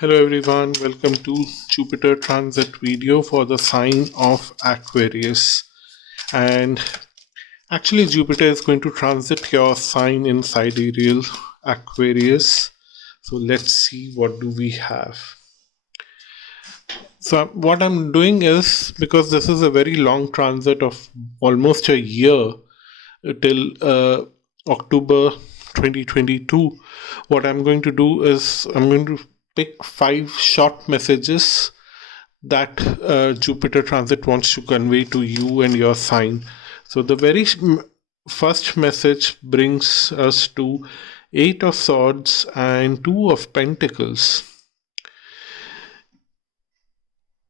Hello everyone, welcome to Jupiter transit video for the sign of Aquarius. And actually Jupiter is going to transit your sign in Sidereal Aquarius. So let's see what do we have. So what I'm doing is, because this is a very long transit of almost a year till October 2022, what I'm going to do is I'm going to pick 5 short messages that Jupiter transit wants to convey to you and your sign. So the very first message brings us to 8 of Swords and 2 of Pentacles.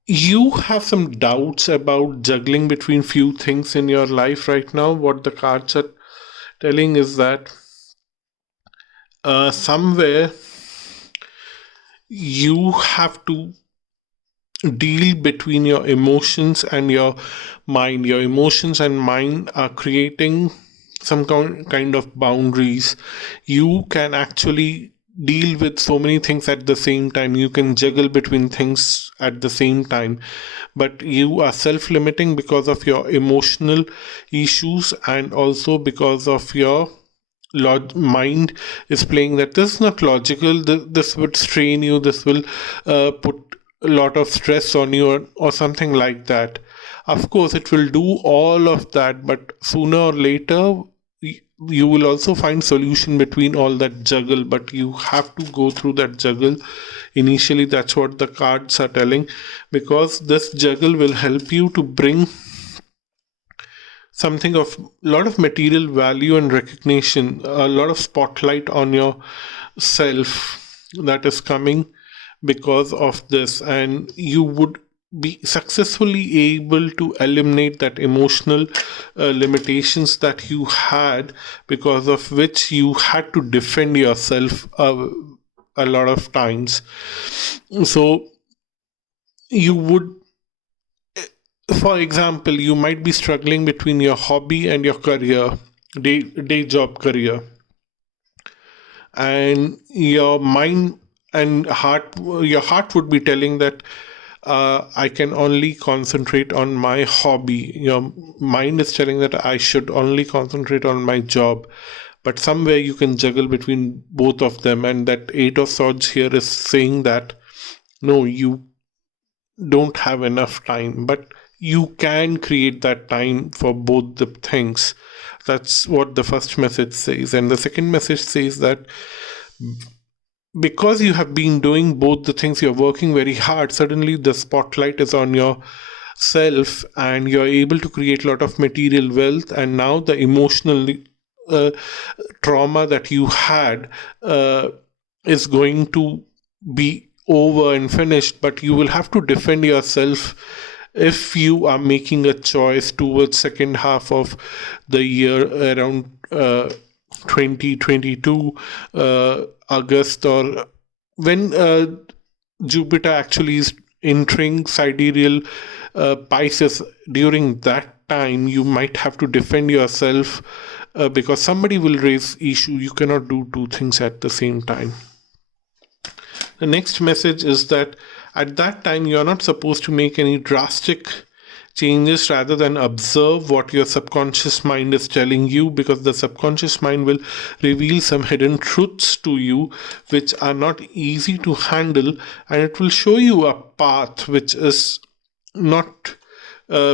You have some doubts about juggling between few things in your life right now. What the cards are telling is that somewhere you have to deal between your emotions and your mind. Your emotions and mind are creating some kind of boundaries. You can actually deal with so many things at the same time. You can juggle between things at the same time, but you are self-limiting because of your emotional issues and also because of your mind is playing that this is not logical, this would strain you, this will put a lot of stress on you, or something like that. Of course it will do all of that, but sooner or later you will also find solution between all that juggle, but you have to go through that juggle initially. That's what the cards are telling, because this juggle will help you to bring something of a lot of material value and recognition, a lot of spotlight on yourself that is coming because of this, and you would be successfully able to eliminate that emotional limitations that you had, because of which you had to defend yourself a lot of times. So you would, for example, you might be struggling between your hobby and your career, day job career, and your mind and your heart would be telling that I can only concentrate on my hobby. Your mind is telling that I should only concentrate on my job, but somewhere you can juggle between both of them. And that 8 of Swords here is saying that no, you don't have enough time, but you can create that time for both the things. That's what the first message says. And the second message says that because you have been doing both the things, you're working very hard, suddenly the spotlight is on yourself and you're able to create a lot of material wealth. And now the emotional uh, trauma that you had is going to be over and finished, but you will have to defend yourself if you are making a choice towards second half of the year, around 2022 August, or when Jupiter actually is entering sidereal Pisces. During that time you might have to defend yourself because somebody will raise issue. You cannot do two things at the same time. The next message is that at that time you're not supposed to make any drastic changes, rather than observe what your subconscious mind is telling you, because the subconscious mind will reveal some hidden truths to you which are not easy to handle, and it will show you a path which is not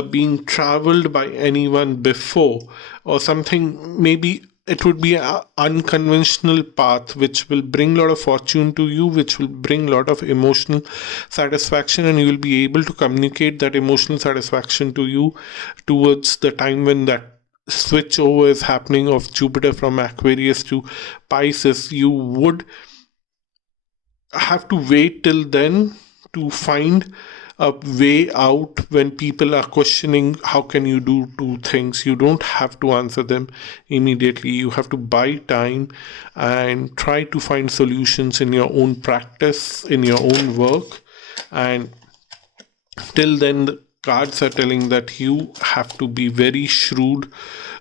being traveled by anyone before, or something. Maybe it would be an unconventional path which will bring a lot of fortune to you, which will bring a lot of emotional satisfaction, and you will be able to communicate that emotional satisfaction to you towards the time when that switch over is happening of Jupiter from Aquarius to Pisces. You would have to wait till then to find a way out. When people are questioning how can you do two things, you don't have to answer them immediately. You have to buy time and try to find solutions in your own practice, in your own work. And till then the cards are telling that you have to be very shrewd.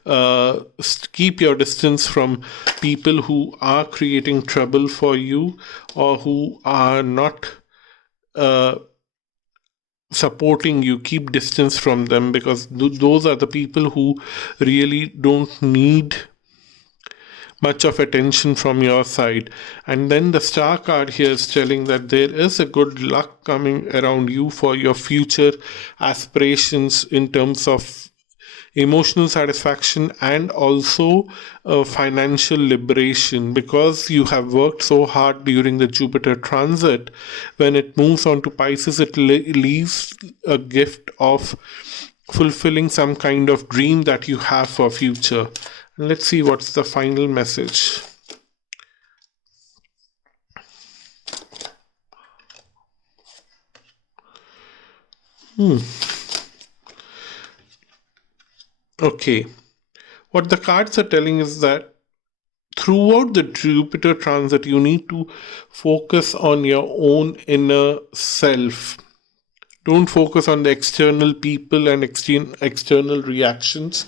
Keep your distance from people who are creating trouble for you, or who are not uh, supporting you, keep distance from them, because those are the people who really don't need much of attention from your side. And then the star card here is telling that there is a good luck coming around you for your future aspirations in terms of emotional satisfaction and also financial liberation, because you have worked so hard during the Jupiter transit. When it moves on to Pisces, it leaves a gift of fulfilling some kind of dream that you have for future. Let's see what's the final message. Okay, what the cards are telling is that throughout the Jupiter transit, you need to focus on your own inner self. Don't focus on the external people and external reactions,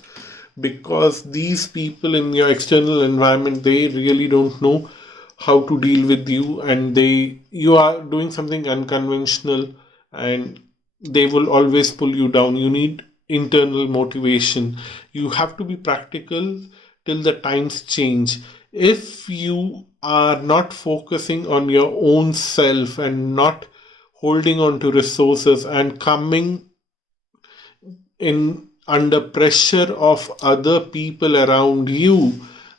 because these people in your external environment, they really don't know how to deal with you, and you are doing something unconventional, and they will always pull you down. You need internal motivation. You have to be practical till the times change. If you are not focusing on your own self and not holding on to resources and coming in under pressure of other people around you,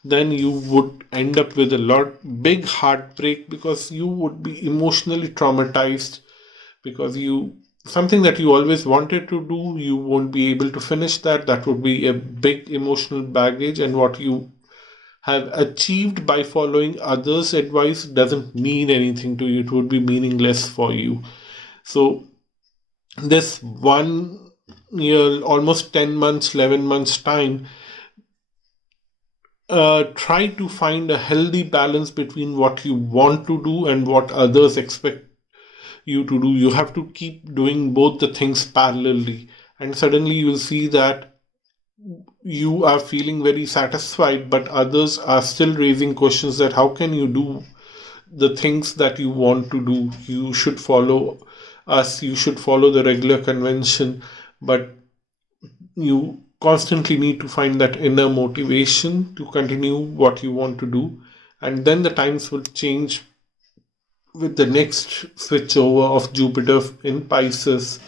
then you would end up with a lot big heartbreak, because you would be emotionally traumatized, because you something that you always wanted to do, you won't be able to finish that would be a big emotional baggage, and what you have achieved by following others advice doesn't mean anything to you. It would be meaningless for you. So this 1 year, almost 10 months, 11 months time, try to find a healthy balance between what you want to do and what others expect you to do. You have to keep doing both the things parallelly, and suddenly you'll see that you are feeling very satisfied, but others are still raising questions that how can you do the things that you want to do? You should follow us, you should follow the regular convention, but you constantly need to find that inner motivation to continue what you want to do. And then the times will change with the next switch over of Jupiter in Pisces,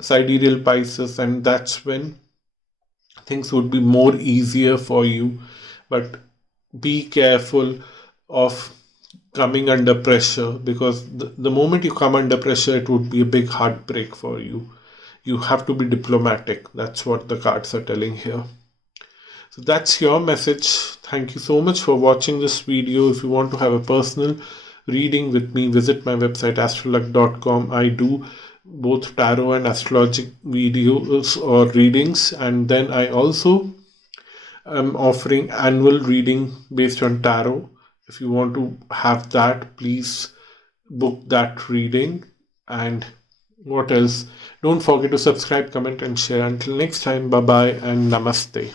sidereal Pisces, and that's when things would be more easier for you. But be careful of coming under pressure, because the moment you come under pressure, it would be a big heartbreak for you. You have to be diplomatic. That's what the cards are telling here. So that's your message. Thank you so much for watching this video. If you want to have a personal reading with me, visit my website astralluck.com. I do both tarot and astrologic videos or readings, and then I also am offering annual reading based on tarot. If you want to have that, please book that reading. And what else? Don't forget to subscribe, comment, and share. Until next time, bye bye and namaste.